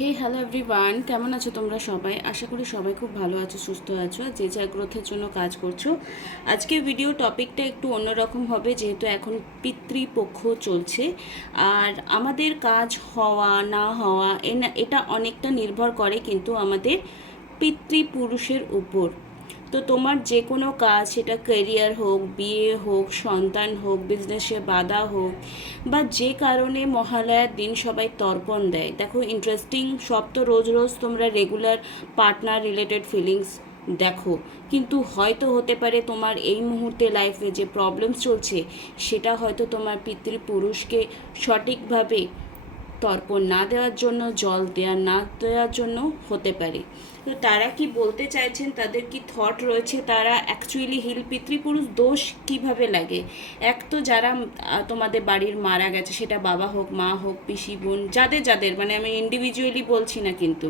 হে hello everyone, কেমন আছো তোমরা সবাই? আশা করি সবাই খুব ভালো আছো, সুস্থ আছো, যে যার গ্রোথের জন্য কাজ করছো। আজকের ভিডিও টপিকটা একটু অন্যরকম হবে, যেহেতু এখন পিতৃপক্ষ চলছে। আর আমাদের কাজ হওয়া না হওয়া এটা অনেকটা নির্ভর করে কিন্তু আমাদের পিতৃপুরুষের উপর। তো তোমার যে কোনো কাজ, সেটা ক্যারিয়ার হোক, বিয়ে হোক, সন্তান হোক, বিজনেসে বাধা হোক, বা যে কারণে মহালয়ার দিন সবাই তর্পণ দেয়। দেখো, ইন্টারেস্টিং সব তো রোজ রোজ তোমরা রেগুলার পার্টনার রিলেটেড ফিলিংস দেখো, কিন্তু হয়তো হতে পারে তোমার এই মুহূর্তে লাইফে যে প্রবলেমস চলছে, সেটা হয়তো তোমার পিতৃপুরুষকে সঠিকভাবে তর্পণ না দেওয়ার জন্য, জল দেওয়া না দেওয়ার জন্য হতে পারে। তো তারা কি বলতে চাইছেন, তাদের কি থট রয়েছে, তারা অ্যাকচুয়ালি হিল পিতৃপুরুষ দোষ কিভাবে লাগে? এক তো যারা তোমাদের বাড়ির মারা গেছে, সেটা বাবা হোক, মা হোক, পিসি বোন, যাদের যাদের, মানে আমি ইন্ডিভিজুয়ালি বলছি না, কিন্তু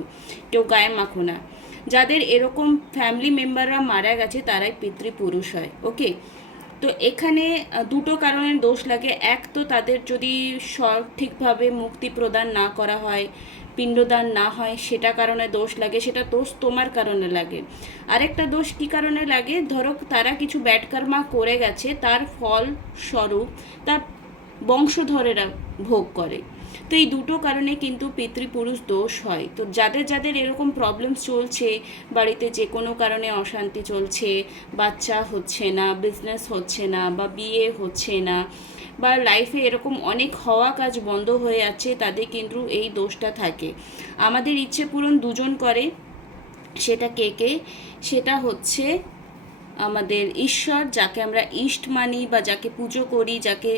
কেউ গায়ে মাখো না, যাদের এরকম ফ্যামিলি মেম্বাররা মারা গেছে তারাই পিতৃপুরুষ হয়। ওকে, তো এখানে দুটো কারণের দোষ লাগে। এক তো তাদের যদি সঠিকভাবে মুক্তি প্রদান না করা হয়, পিণ্ডদান না হয়, সেটা কারণে দোষ লাগে, সেটা দোষ তোমার কারণে লাগে। আরেকটা দোষ কী কারণে লাগে, ধরো তারা কিছু ব্যাড কর্মা করে গেছে, তার ফল স্বরূপ তার বংশধরেরা ভোগ করে। তো এই দুটো কারণে কিন্তু পিতৃপুরুষ দোষ হয়। তো যাদের যাদের এরকম প্রবলেমস চলছে, বাড়িতে যে কোনো কারণে অশান্তি চলছে, বাচ্চা হচ্ছে না, বিজনেস হচ্ছে না, বা বিয়ে হচ্ছে না, বা লাইফে এরকম অনেক হওয়া কাজ বন্ধ হয়ে যাচ্ছে, তাদের কিন্তু এই দোষটা থাকে। আমাদের ইচ্ছে পূরণ দুজন করে, সেটা কে কে? সেটা হচ্ছে আমাদের ঈশ্বর, যাকে আমরা ইষ্ট মানি বা যাকে পুজো করি, যাকে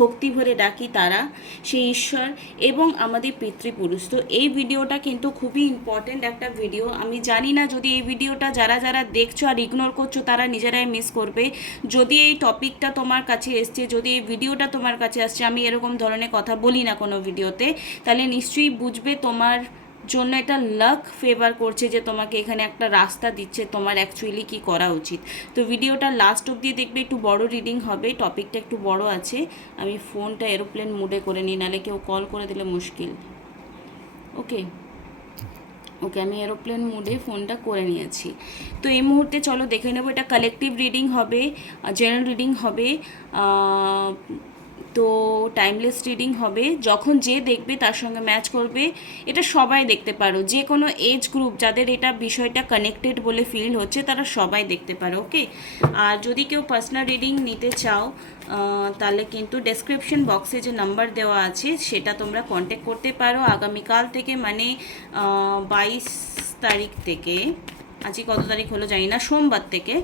ভক্তি ভরে ডাকি, তারা সেই ঈশ্বর, এবং আমাদের পিতৃপুরুষ। তো এই ভিডিওটা কিন্তু খুবই ইম্পর্ট্যান্ট একটা ভিডিও। আমি জানি না, যদি এই ভিডিওটা যারা যারা দেখছো আর ইগনোর করছো, তারা নিজেরাই মিস করবে। যদি এই টপিকটা তোমার কাছে এসছে, যদি এই ভিডিওটা তোমার কাছে আসছে, আমি এরকম ধরনের কথা বলি না কোনো ভিডিওতে, তাহলে নিশ্চয়ই বুঝবে তোমার জন্য এটা লাক ফেভার করছে, যে তোমাকে এখানে একটা রাস্তা দিচ্ছে তোমার অ্যাকচুয়ালি কি করা উচিত। তো ভিডিওটা লাস্ট অবধি দেখবে, একটু বড় রিডিং হবে, টপিকটা একটু বড় আছে। আমি ফোনটা এরোপ্লেন মোডে করে নিই, নাহলে কেউ কল করে দিলে মুশকিল। ওকে ওকে, আমি এরোপ্লেন মোডে ফোনটা করে নিয়েছি। তো এই মুহূর্তে চলো দেখে নেবো, এটা কালেকটিভ রিডিং হবে, জেনারেল রিডিং হবে, তো টাইমলেস রিডিং হবে। যখন যে দেখবে তার সঙ্গে ম্যাচ করবে। এটা সবাই দেখতে পারো, যে কোনো এজ গ্রুপ যাদের এটা বিষয়টা কানেক্টেড বলে ফিল হচ্ছে, তারা সবাই দেখতে পারো। ওকে, আর যদি কেউ পার্সোনাল রিডিং নিতে চাও, তাহলে কিন্তু ডেসক্রিপশন বক্সে যে নাম্বার দেওয়া আছে, সেটা তোমরা কন্ট্যাক্ট করতে পারো। আগামীকাল থেকে, মানে 22 তারিখ থেকে, আজকে কত তারিখ হলো জানি না, সোমবার থেকে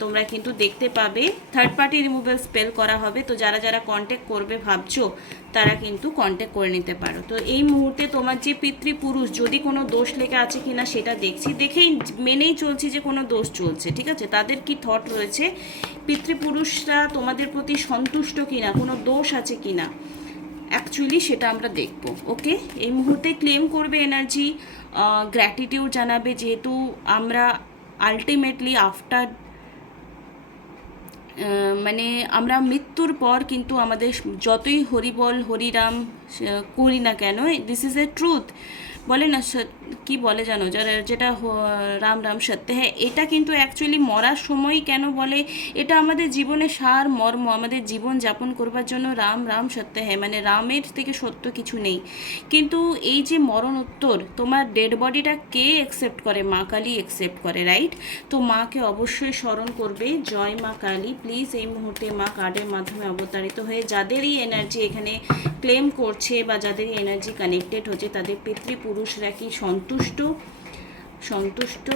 তোমরা কিন্তু দেখতে পাবে। থার্ড পার্টি রিমুভাল স্পেল করা হবে। তো যারা যারা কন্ট্যাক্ট করবে ভাবছো, তারা কিন্তু কন্ট্যাক্ট করে নিতে পারো। তো এই মুহূর্তে তোমার যে পিতৃপুরুষ, যদি কোনো দোষ লেগে আছে কিনা সেটা দেখছি, দেখেই মেনেই চলছি যে কোনো দোষ চলছে, ঠিক আছে। তাদের কি থট রয়েছে, পিতৃপুরুষরা তোমাদের প্রতি সন্তুষ্ট কিনা, কোনো দোষ আছে কিনা, অ্যাকচুয়ালি সেটা আমরা দেখব। ওকে, এই মুহূর্তে ক্লেম করবে এনার্জি, গ্র্যাটিটিউড জানাবে, যেহেতু আমরা আলটিমেটলি আফটার, মানে আমরা মৃত্যুর পর কিন্তু আমাদের যতই হরিবল হরিরাম করি না কেন, দিস ইজ এ ট্রুথ, বলে না, কি বলে জানো, যারা যেটা রাম রাম সত্য হ্যাঁ, এটা কিন্তু অ্যাকচুয়ালি মরার সময় কেন বলে, এটা আমাদের জীবনের সার মর্ম, আমাদের জীবন যাপন করবার জন্য রাম রাম সত্য হ্যাঁ, মানে রামের থেকে সত্য কিছু নেই। কিন্তু এই যে মরণ উত্তর, তোমার ডেড বডিটা কে অ্যাকসেপ্ট করে? মা কালী অ্যাকসেপ্ট করে, রাইট? তো মাকে অবশ্যই স্মরণ করবে। জয় মা কালী। প্লিজ এই মুহূর্তে মা কার্ডের মাধ্যমে অবতারিত হয়ে যাদেরই এনার্জি এখানে ক্লেম করছে, বা যাদেরই এনার্জি কানেক্টেড হচ্ছে, তাদের পিতৃপুরুষরা কি সন্তুষ্ট? সন্তুষ্ট?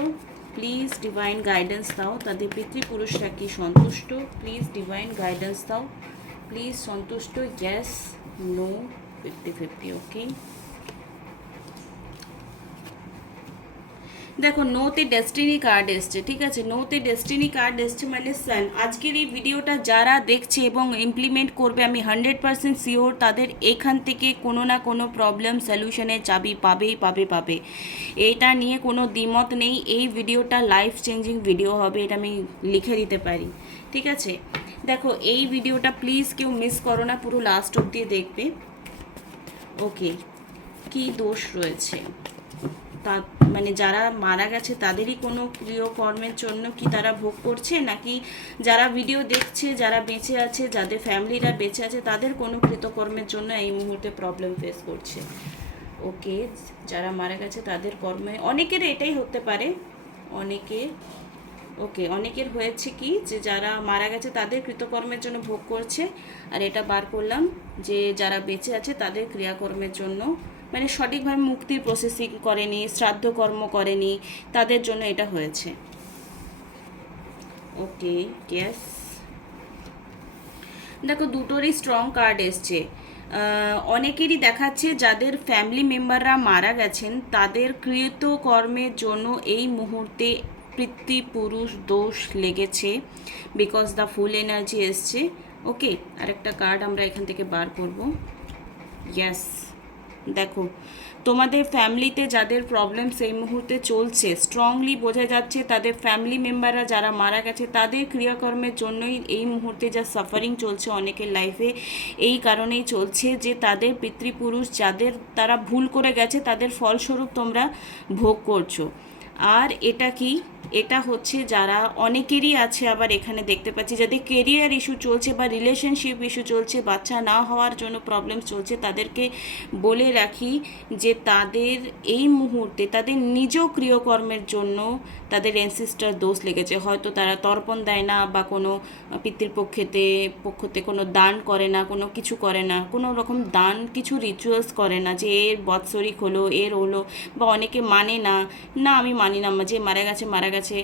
প্লিজ ডিভাইন গাইডেন্স দাও। তাদের পিতৃপুরুষরা কি সন্তুষ্ট? প্লিজ ডিভাইন গাইডেন্স দাও। প্লিজ সন্তুষ্ট, ইয়েস, নো, 50-50। ওকে, দেখো নোতে ডেস্টিনি কার্ড এসছে, ঠিক আছে। নোতে ডেস্টিনি কার্ড এসছে মানে সান। আজকের এই ভিডিওটা যারা দেখছে এবং ইমপ্লিমেন্ট করবে, আমি 100% শিওর তাদের এখান থেকে কোনো না কোনো প্রবলেম সলিউশনের চাবি পাবেই পাবে পাবে। এটা নিয়ে কোনো দ্বিমত নেই। এই ভিডিওটা লাইফ চেঞ্জিং ভিডিও হবে, এটা আমি লিখে দিতে পারি, ঠিক আছে। দেখো, এই ভিডিওটা প্লিজ কেউ মিস করো না, পুরো লাস্ট অবধি দেখবে। ওকে, কি দোষ রয়েছে, তা মানে যারা মারা গেছে তাদেরই কোনো কর্মের জন্য কি তারা ভোগ করছে, নাকি যারা ভিডিও দেখছে, যারা বেঁচে আছে, যাদের ফ্যামিলিরা বেঁচে আছে, তাদের কোনো কৃতকর্মের জন্য এই মুহূর্তে প্রবলেম ফেস করছে? ওকে, যারা মারা গেছে তাদের কর্মে, অনেকের এটাই হতে পারে, অনেকে ওকে অনেকের হয়েছে কি যে যারা মারা গেছে তাদের কৃতকর্মের জন্য ভোগ করছে, আর এটা বার করলাম যে যারা বেঁচে আছে তাদের ক্রিয়াকর্মের জন্য, মানে সঠিকভাবে মুক্তির প্রসেসিং করেনি, শ্রাদ্ধ কর্ম করেনি, তাদের জন্য এটা হয়েছে। ওকে, ইয়েস, দেখো দুটোরই স্ট্রং কার্ড এসছে। অনেকেরই দেখাচ্ছে যাদের ফ্যামিলি মেম্বাররা মারা গেছেন তাদের কৃত কর্মের জন্য এই মুহূর্তে পিতৃপুরুষ দোষ লেগেছে, বিকজ দ্য ফুল এনার্জি এসছে। ওকে, আরেকটা কার্ড আমরা এখান থেকে বার করব। ইয়েস, দেখো তোমাদের ফ্যামিলিতে যাদের প্রবলেম এই মুহূর্তে চলছে, স্ট্রংলি বোঝা যাচ্ছে তাদের ফ্যামিলি মেম্বাররা যারা মারা গেছে তাদের ক্রিয়াকর্মের জন্যই এই মুহূর্তে যা সাফারিং চলছে অনেকের লাইফে, এই কারণেই চলছে যে তাদের পিতৃপুরুষ যাদের তারা ভুল করে গেছে তাদের ফলস্বরূপ তোমরা ভোগ করছো। আর এটা কি, এটা হচ্ছে যারা অনেকেরই আছে, আবার এখানে দেখতে পাচ্ছি যাদের কেরিয়ার ইস্যু চলছে বা রিলেশনশিপ ইস্যু চলছে, বাচ্চা না হওয়ার জন্য প্রবলেম চলছে, তাদেরকে বলে রাখি যে তাদের এই মুহূর্তে তাদের নিজ ক্রিয়কর্মের জন্য তাদের অ্যানসেস্টার দোষ লেগেছে। হয়তো তারা তর্পণ দেয় না বা কোনো পক্ষতে কোনো দান করে না, কোনো কিছু করে না, কোনো রকম দান কিছু রিচুয়ালস করে না, যে এর বৎসরিক হলো, এর হলো, বা অনেকে মানে না, না আমি মানি না, যে মারা গেছে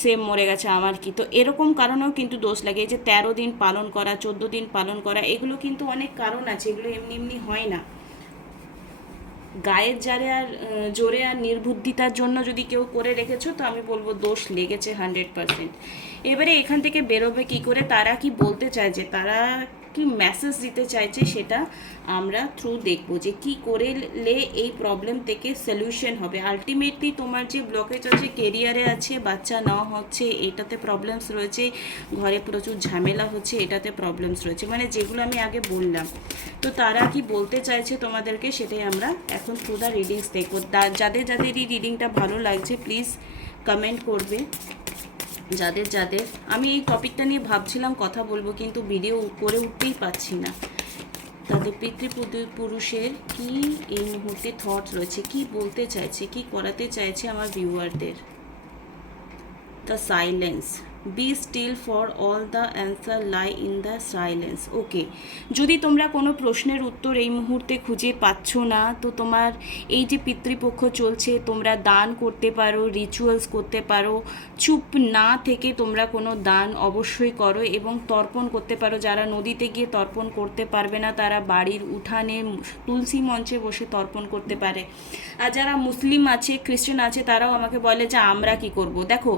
সে মরে গেছে আমার কি, তো এরকম কারণেও কিন্তু দোষ লাগে। এই যে 13 দিন পালন করা, 14 দিন পালন করা, এগুলো কিন্তু অনেক কারণ আছে, এগুলো এমনি এমনি হয় না। গায়ের জোরে আর নির্বুদ্ধিতার জন্য যদি কেউ করে রেখেছো তো আমি বলবো দোষ লেগেছে 100%। এবারে এখান থেকে বেরোবে কি করে, তারা কি বলতে চাইছে, তারা কি মেসেজ দিতে চাইছে, সেটা আমরা থ্রু দেখবো যে কি করলে এই প্রবলেম থেকে সলিউশন হবে। আলটিমেটলি তোমার যে ব্লকেজ আছে, কেরিয়ারে আছে, বাচ্চা না হচ্ছে এটাতে প্রবলেমস রয়েছে, ঘরে প্রচুর ঝামেলা হচ্ছে এটাতে প্রবলেমস রয়েছে, মানে যেগুলো আমি আগে বললাম। তো তারা কি বলতে চাইছে তোমাদেরকে সেটাই আমরা এখন থ্রু দ্য রিডিংস দেখবো। যাদের যাদের এই রিডিংটা ভালো লাগছে প্লিজ কমেন্ট করবে। যাদের যাদের আমি এই টপিকটা নিয়ে ভাবছিলাম কথা বলবো, কিন্তু ভিডিও করে উঠতেই পারছি না। তাদের পিতৃপুরুষের কি এই মুহূর্তে থট রয়েছে, কি বলতে চাইছে, কি করাতে চাইছে আমার ভিউয়ারদের। The silence, be still for all the answer lie in the silence. Okay, যদি তোমরা কোনো প্রশ্নের উত্তর এই মুহূর্তে খুঁজে পাচ্ছ না, তো তোমার এই যে পিতৃপক্ষ চলছে, তোমরা দান করতে পারো, রিচুয়ালস করতে পারো, চুপ না থেকে তোমরা কোনো দান অবশ্যই করো এবং তর্পণ করতে পারো। যারা নদীতে গিয়ে তর্পণ করতে পারবে না তারা বাড়ির উঠানে তুলসী মঞ্চে বসে তর্পণ করতে পারে। আর যারা মুসলিম আছে, খ্রিস্টান আছে, তারাও আমাকে বলে যে আমরা কি করব। দেখো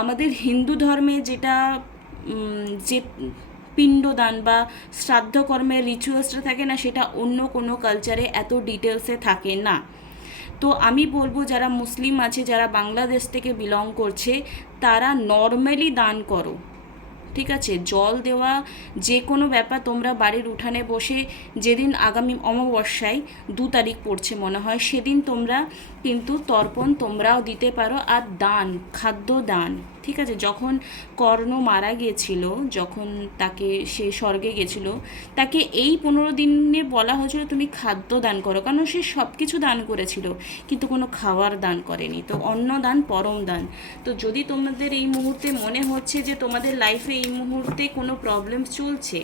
আমাদের হিন্দু ধর্মে যেটা যে পিণ্ডদান বা শ্রাদ্ধকর্মের রিচুয়ালসটা থাকে না, সেটা অন্য কোনো কালচারে এত ডিটেলসে থাকে না। তো আমি বলবো যারা মুসলিম আছে, যারা বাংলাদেশ থেকে বিলং করছে, তারা নর্মালি দান করো, ঠিক আছে? জল দেওয়া যে কোনো ব্যাপার তোমরা বাড়ির উঠানে বসে, যেদিন আগামী অমাবস্যায় 2 তারিখ পড়ছে মনে হয়, সেদিন তোমরা কিন্তু তর্পণ তোমরাও দিতে পারো। আর দান, খাদ্য দান, ঠিক আছে? যখন কর্ণ মারা গিয়েছিল, যখন তাকে সে স্বর্গে গেছিল, তাকে এই 15 দিনে বলা হয়েছিল তুমি খাদ্য দান করো, কারণ সে সব কিছু দান করেছিল কিন্তু কোনো খাওয়ার দান করেনি। তো অন্ন দান পরম দান। তো যদি তোমাদের এই মুহূর্তে মনে হচ্ছে যে তোমাদের লাইফে এই মুহূর্তে কোনো প্রবলেম চলছে,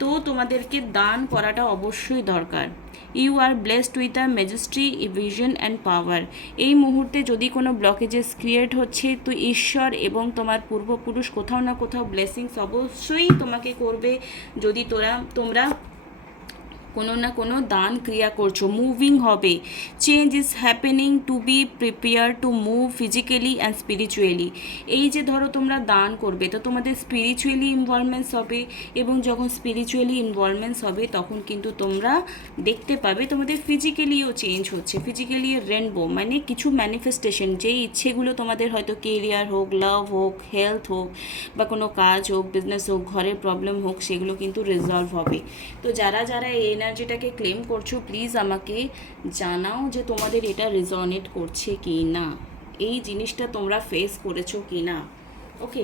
তো তোমাদেরকে দান করাটা অবশ্যই দরকার। You are blessed with a majesty, vision and power. এই মুহূর্তে যদি কোনো ব্লকেজেস ক্রিয়েট হচ্ছে, তো ঈশ্বর এবং তোমার পূর্বপুরুষ কোথাও না কোথাও ব্লেসিংস অবশ্যই তোমাকে করবে যদি তোমরা কোনো না কোনো দান ক্রিয়া করছো। মুভিং হবে, change is happening, to be prepare to move physically and spiritually. এই যে ধরো তোমরা দান করবে, তো তোমাদের স্পিরিচুয়ালি ইনভলভমেন্টস হবে, এবং যখন স্পিরিচুয়ালি ইনভলভমেন্টস হবে তখন কিন্তু তোমরা দেখতে পাবে তোমাদের ফিজিক্যালিও চেঞ্জ হচ্ছে। ফিজিক্যালি রেনবো মানে কিছু ম্যানিফেস্টেশন, যেই ইচ্ছেগুলো তোমাদের হয়তো কেরিয়ার হোক, লাভ হোক, হেলথ হোক, বা কোনো কাজ হোক, বিজনেস হোক, ঘরের প্রবলেম হোক, সেগুলো কিন্তু রিজলভ হবে। তো যারা যারা এই এনার্জিটাকে ক্লেম করছো প্লিজ আমাকে জানাও যে তোমাদের এটা রেজনেট করছে কি না, এই জিনিসটা তোমরা ফেস করেছো কি না। ওকে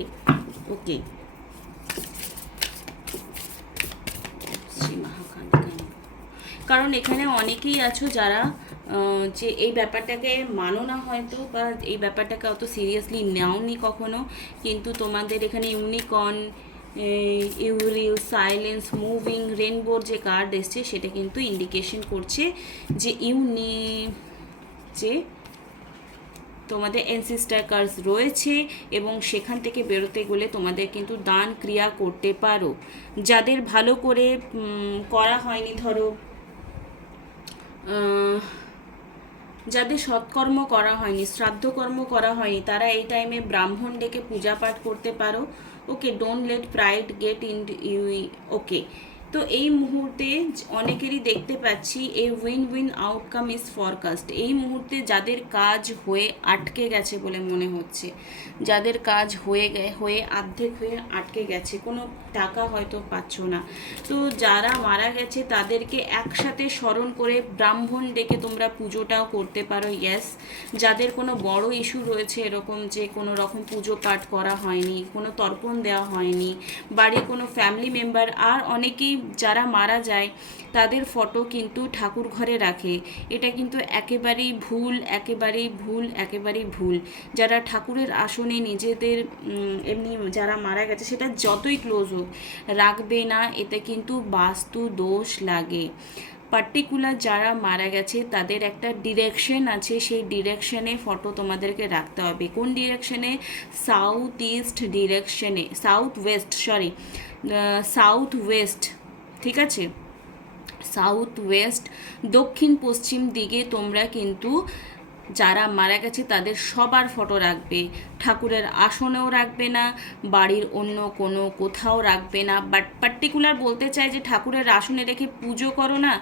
ওকে, শ্রী মহাকালী, কারণ এখানে অনেকেই আছো যারা যে এই ব্যাপারটাকে মানো না হয়তো, বা এই ব্যাপারটাকে অত সিরিয়াসলি নেওনি কখনো, কিন্তু তোমাদের এখানে ইউনিকর্ন, ইউরিল, সাইলেন্স, মুভিং, রেনবোর যে কার্ড এসছে সেটা কিন্তু ইন্ডিকেশন করছে যে যে তোমাদের অ্যানসেস্টর কার্স রয়েছে এবং সেখান থেকে বেরোতে গেলে তোমাদের কিন্তু দান ক্রিয়া করতে পারো। যাদের ভালো করে করা হয়নি, ধরো যাদের সৎকর্ম করা হয়নি, শ্রাদ্ধকর্ম করা হয়নি, তারা এই টাইমে ব্রাহ্মণ ডেকে পূজা পাঠ করতে পারো। Okay, don't let pride get in you. Okay, তো এই মুহূর্তে অনেকেরই দেখতে পাচ্ছি এই win win outcome is forecast. এই মুহূর্তে যাদের কাজ হয়ে আটকে গেছে বলে মনে হচ্ছে, যাদের কাজ হয়ে অর্ধেক হয়ে আটকে গেছে, কোনো টাকা হয়তো পাচ্ছ না, তো যারা মারা গেছে তাদেরকে একসাথে স্মরণ করে ব্রাহ্মণ ডেকে তোমরা পুজোটাও করতে পারো। ইয়েস, যাদের কোনো বড় ইস্যু রয়েছে এরকম যে কোনো রকম পুজো পাঠ করা হয়নি, কোনো তর্পণ দেওয়া হয়নি, বাড়ির কোনো ফ্যামিলি মেম্বার, আর অনেকেই যারা মারা যায় তাদের ফটো কিন্তু ঠাকুর ঘরে রাখে, এটা কিন্তু একেবারেই ভুল, একেবারেই ভুল, একেবারেই ভুল। যারা ঠাকুরের আসনে নিজেদের এমনি যারা মারা গেছে সেটা যতই ক্লোজ হোক রাখবে না, এতে কিন্তু বাস্তু দোষ লাগে। পার্টিকুলার যারা মারা গেছে তাদের একটা ডিরেকশন আছে, সেই ডিরেকশনে ফটো তোমাদেরকে রাখতে হবে। কোন ডিরেকশনে? সাউথ ইস্ট ডিরেকশনে, সাউথ ওয়েস্ট, ঠিক আছে, সাউথ ওয়েস্ট, দক্ষিণ পশ্চিম দিকে তোমরা কিন্তু যারা মারা গেছে তাদের সবার ফটো রাখবে। ঠাকুরের আসনেও রাখবে না, বাড়ির অন্য কোনো কোথাও রাখবে না, বাট পার্টিকুলার বলতে চাই যে ঠাকুরের আসনে রেখে পুজো করো না,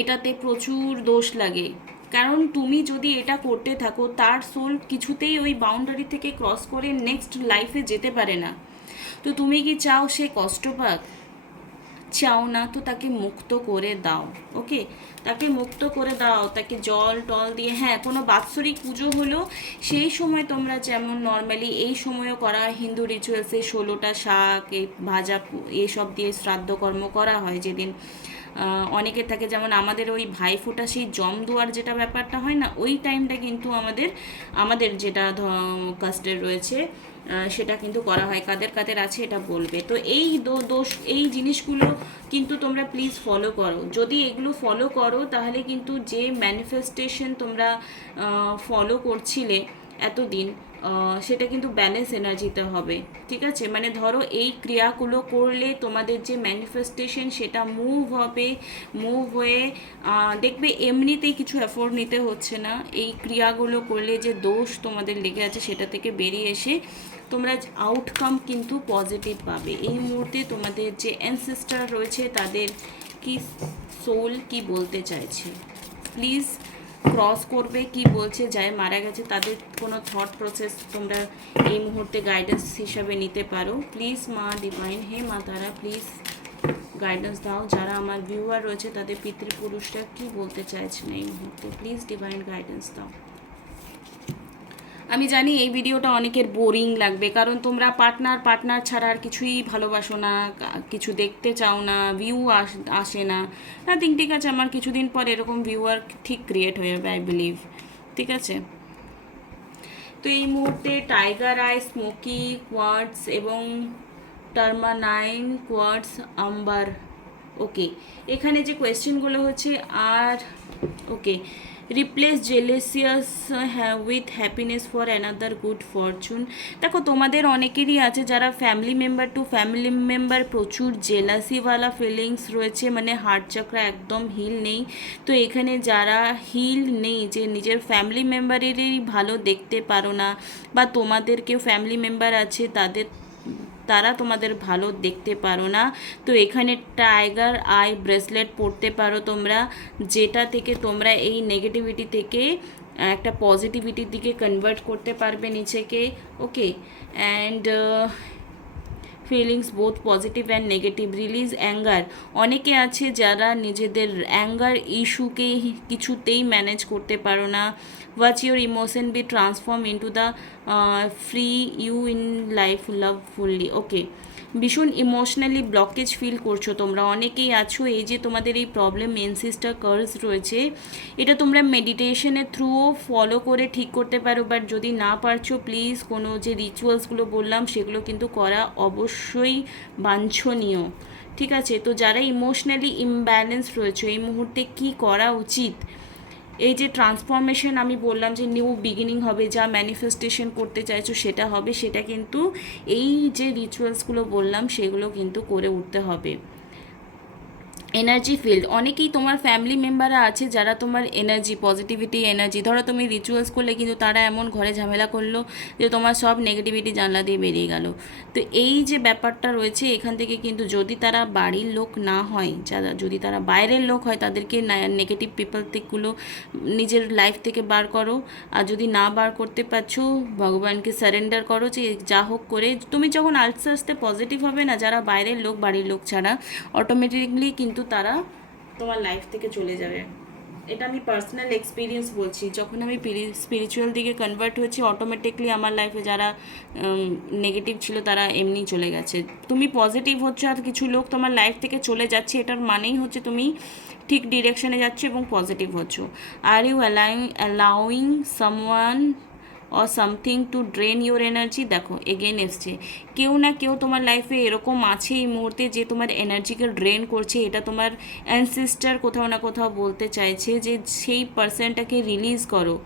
এটাতে প্রচুর দোষ লাগে। কারণ তুমি যদি এটা করতে থাকো তার সোল কিছুতেই ওই বাউন্ডারি থেকে ক্রস করে নেক্সট লাইফে যেতে পারে না। তো তুমি কি চাও সে কষ্ট পাক? চাও না, তো তাকে মুক্ত করে দাও। ওকে, তাকে মুক্ত করে দাও, তাকে জল টল দিয়ে, হ্যাঁ কোনো বাৎসরিক পুজো হলো সেই সময় তোমরা যেমন নর্মালি এই সময়ও করা হিন্দু রিচুয়ালসে 16টা শাক, এই ভাজা এসব দিয়ে শ্রাদ্ধকর্ম করা হয় যেদিন অনেকের থাকে, যেমন আমাদের ওই ভাইফোঁটা সেই জম দুয়ার যেটা ব্যাপারটা হয় না, ওই টাইমটা কিন্তু আমাদের যেটা কাস্টের রয়েছে সেটা কিন্তু করা হয়। কাদের কাদের আছে এটা বলবে। তো এই দোষ, এই জিনিসগুলো কিন্তু তোমরা প্লিজ ফলো করো। যদি এগুলো ফলো করো তাহলে কিন্তু যে ম্যানিফেস্টেশন তোমরা ফলো করছিলে এতদিন, সেটা কিন্তু ব্যালেন্স এনার্জিতে হবে, ঠিক আছে। মানে ধরো এই ক্রিয়াগুলো করলে তোমাদের যে ম্যানিফেস্টেশন সেটা মুভ হবে, মুভ হয়ে দেখবে এমনিতেই কিছু এফোর্ট নিতে হচ্ছে না। এই ক্রিয়াগুলো করলে যে দোষ তোমাদের লেগে আছে সেটা থেকে বেরিয়ে এসে তোমরা আউটকাম কিন্তু পজিটিভ পাবে। এই মুহূর্তে তোমাদের যে অ্যানসেস্টার রয়েছে তাদের কি সোল কি বলতে চাইছে প্লিজ ক্রস করবে, কি বলছে, যায় মারা গেছে তাদের কোনো থট প্রসেস তোমরা এই মুহূর্তে গাইডেন্স হিসাবে নিতে পারো। প্লিজ মা ডিভাইন, হে মা তারা, প্লিজ গাইডেন্স দাও। যারা আমার ভিউয়ার রয়েছে তাদের পিতৃপুরুষরা কি বলতে চাইছেন এই মুহূর্তে, প্লিজ ডিভাইন গাইডেন্স দাও। আমি জানি এই ভিডিওটা অনেকের বোরিং লাগবে, কারণ তোমরা পার্টনার ছাড়া আর কিছুই ভালোবাসো না, কিছু দেখতে চাও না, ভিউ আসে না। নাথিং, ঠিক আছে, আমার কিছুদিন পর এরকম ভিউয়ার ঠিক ক্রিয়েট হয়ে যাবে, আই বিলিভ, ঠিক আছে। তো এই মুহূর্তে টাইগার আই, স্মোকি কোয়ার্টস এবং টার্মানাইন কোয়ার্টস, আম্বার। ওকে, এখানে যে কোয়েশ্চেনগুলো হচ্ছে, আর okay, replace jealousies with happiness for another good fortune. দেখো তোমাদের অনেকেরই আছে যারা family member to family member প্রচুর জেলাসিওয়ালা ফিলিংস রয়েছে, মানে হার্ট চাকরা একদম হিল নেই। তো এখানে যারা হিল নেই, যে নিজের ফ্যামিলি মেম্বারেরই ভালো দেখতে পারো না, বা তোমাদের কেউ ফ্যামিলি মেম্বার আছে তারা তোমাদের ভালো দেখতে পারো না, তো এখানে টাইগার আই ব্রেসলেট পরতে পারো তোমরা, যেটা থেকে তোমরা এই নেগেটিভিটি থেকে একটা পজিটিভিটির দিকে কনভার্ট করতে পারবে নিজেকে। Okay, and feelings both positive and negative, release anger. অনেকে আছে যারা নিজেদের অ্যাঙ্গার ইস্যুকে কিছুতেই ম্যানেজ করতে পারো না। Watch your emotion be transform into the free you in life love fully. Okay, ভীষণ ইমোশনালি ব্লকেজ ফিল করছো তোমরা, অনেকেই আছো। এই যে তোমাদের এই প্রবলেম মেনসিস্টার কার্স রয়েছে, এটা তোমরা মেডিটেশনের থ্রুও ফলো করে ঠিক করতে পারো। বাট যদি না পারছো, প্লিজ কোনো যে রিচুয়ালসগুলো বললাম সেগুলো কিন্তু করা অবশ্যই বাঞ্ছনীয়। ঠিক আছে, তো যারা ইমোশনালি ইমব্যালেন্স রয়েছে এই মুহূর্তে কি করা উচিত? এই যে ট্রান্সফরমেশন আমি বললাম যে নিউ বিগিনিং হবে, যা ম্যানিফেস্টেশন করতে চাইছো সেটা হবে, সেটা কিন্তু এই যে রিচুয়ালসগুলো বললাম সেগুলো কিন্তু করে উঠতে হবে। এনার্জি ফিল্ড, অনেকেই তোমার ফ্যামিলি মেম্বাররা আছে যারা তোমার এনার্জি, পজিটিভিটি এনার্জি, ধরো তুমি রিচুয়ালস করলে কিন্তু তারা এমন ঘরে ঝামেলা করলো যে তোমার সব নেগেটিভিটি জানলা দিয়ে বেরিয়ে গেল। তো এই যে ব্যাপারটা রয়েছে এখান থেকে কিন্তু যদি তারা বাড়ির লোক না হয়, যারা যদি তারা বাইরের লোক হয়, তাদেরকে নেগেটিভ পিপল থেকেগুলো নিজের লাইফ থেকে বার করো। আর যদি না বার করতে পারছো, ভগবানকে সারেন্ডার করো যে যা হোক করে তুমি যখন আস্তে আস্তে পজিটিভ হবে না, যারা বাইরের লোক, বাড়ির লোক ছাড়া, অটোমেটিকলি কিন্তু তারা তোমার লাইফ থেকে চলে যাবে। এটা আমি পার্সোনাল এক্সপিরিয়েন্স বলছি। যখন আমি স্পিরিচুয়াল দিকে কনভার্ট হয়েছি, অটোমেটিকলি আমার লাইফে যারা নেগেটিভ ছিল তারা এমনি চলে গেছে। তুমি পজিটিভ হচ্ছে আর কিছু লোক তোমার লাইফ থেকে চলে যাচ্ছে, এটার মানেই হচ্ছে তুমি ঠিক ডিরেকশনে যাচ্ছ এবং পজিটিভ হচ্ছ। Are you allowing someone or something to drain your energy. দেখো এগেন এসছে, কেউ না কেউ তোমার লাইফে এরকম আছে এই মুহূর্তে যে তোমার এনার্জিকে ড্রেন করছে। এটা তোমার অ্যানসেস্টার কোথাও না কোথাও বলতে চাইছে যে সেই পার্সনটাকে রিলিজ করো,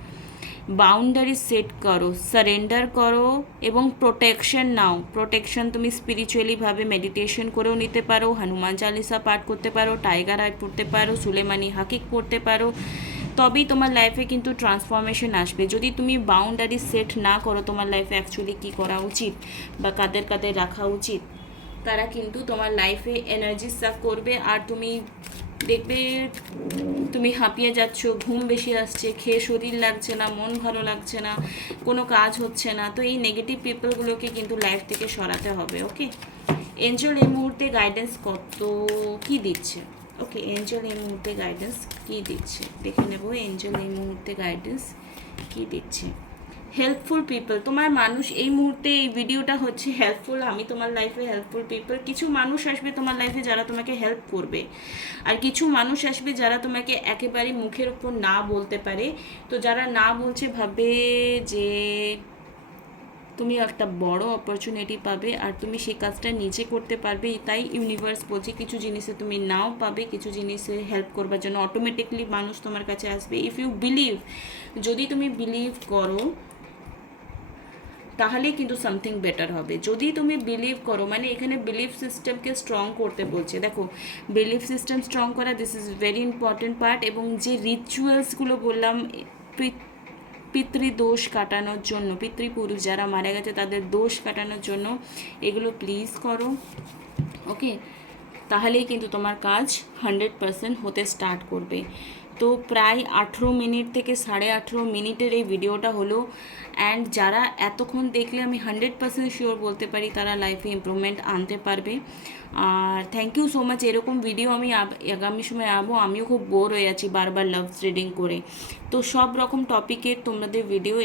বাউন্ডারি সেট করো, সারেন্ডার করো এবং প্রোটেকশন নাও। প্রোটেকশন তুমি স্পিরিচুয়ালিভাবে মেডিটেশন করেও নিতে পারো, হনুমান চালিসা পাঠ করতে পারো, টাইগার আই পড়তে পারো, সুলেমানি হাকিক পড়তে পারো, তবেই তোমার লাইফে কিন্তু ট্রান্সফরমেশন আসবে। যদি তুমি বাউন্ডারি সেট না করো, তোমার লাইফে অ্যাকচুয়ালি কী করা উচিত বা কাদের কাদের রাখা উচিত, তারা কিন্তু তোমার লাইফে এনার্জি সাক করবে। আর তুমি দেখবে তুমি হাঁপিয়ে যাচ্ছ, ঘুম বেশি আসছে, খেয়ে শরীর লাগছে না, মন ভালো লাগছে না, কোনো কাজ হচ্ছে না। তো এই নেগেটিভ পিপলগুলোকে কিন্তু লাইফ থেকে সরাতে হবে। ওকে, এঞ্জেল এই মুহূর্তে গাইডেন্স কি দিচ্ছে? ওকে, এঞ্জেল এই মুহূর্তে গাইডেন্স কি দিচ্ছে দেখে নেব। এঞ্জেল এই মুহূর্তে গাইডেন্স কি দিচ্ছে? হেল্পফুল পিপল, তোমার মানুষ এই মুহূর্তে, এই ভিডিওটা হচ্ছে হেল্পফুল। আমি তোমার লাইফে হেল্পফুল পিপল, কিছু মানুষ আসবে তোমার লাইফে যারা তোমাকে হেল্প করবে, আর কিছু মানুষ আসবে যারা তোমাকে একেবারে মুখের উপর না বলতে পারে। তো যারা না বলছে ভাবে যে তুমি একটা বড় অপরচুনিটি পাবে আর তুমি সেই কাজটা নিজে করতে পারবে, তাই ইউনিভার্স বলছে কিছু জিনিসে তুমি নাও পাবে, কিছু জিনিসে হেল্প করবার জন্য অটোমেটিকলি মানুষ তোমার কাছে আসবে। ইফ ইউ বিলিভ, যদি তুমি বিলিভ করো তাহলেই কিন্তু সামথিং বেটার হবে। যদি তুমি বিলিভ করো, মানে এখানে বিলিভ সিস্টেমকে স্ট্রং করতে বলছে। দেখো বিলিভ সিস্টেম স্ট্রং করা, this is very important part. এবং যে রিচুয়ালসগুলো বললাম পিতৃদোষ কাটানোর জন্য, পিতৃপুরুষ যারা মারা গেছে তাদের দোষ কাটানোর জন্য এগুলো প্লিজ করো। ওকে, তাহলেই কিন্তু তোমার কাজ 100% হতে স্টার্ট করবে। তো প্রায় 18 মিনিট থেকে 18.5 মিনিটের এই ভিডিওটা হলো। অ্যান্ড যারা এতক্ষণ দেখলে আমি 100% শিওর বলতে পারি তারা লাইফে ইমপ্রুভমেন্ট আনতে পারবে। আর থ্যাংক ইউ সো মাচ। এরকম ভিডিও আমি আগামী সময় আমিও খুব বোর হয়ে আছি বারবার লাভস রিডিং করে। তো সব রকম টপিকে তোমাদের ভিডিও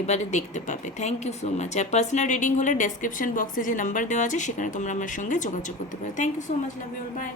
এবারে দেখতে পাবে। Thank you so much. আর পার্সোনাল রিডিং হলে ডেসক্রিপশন বক্সে যে নাম্বার দেওয়া আছে সেখানে তোমরা আমার সঙ্গে যোগাযোগ করতে পারো। Thank you so much, love you all, by.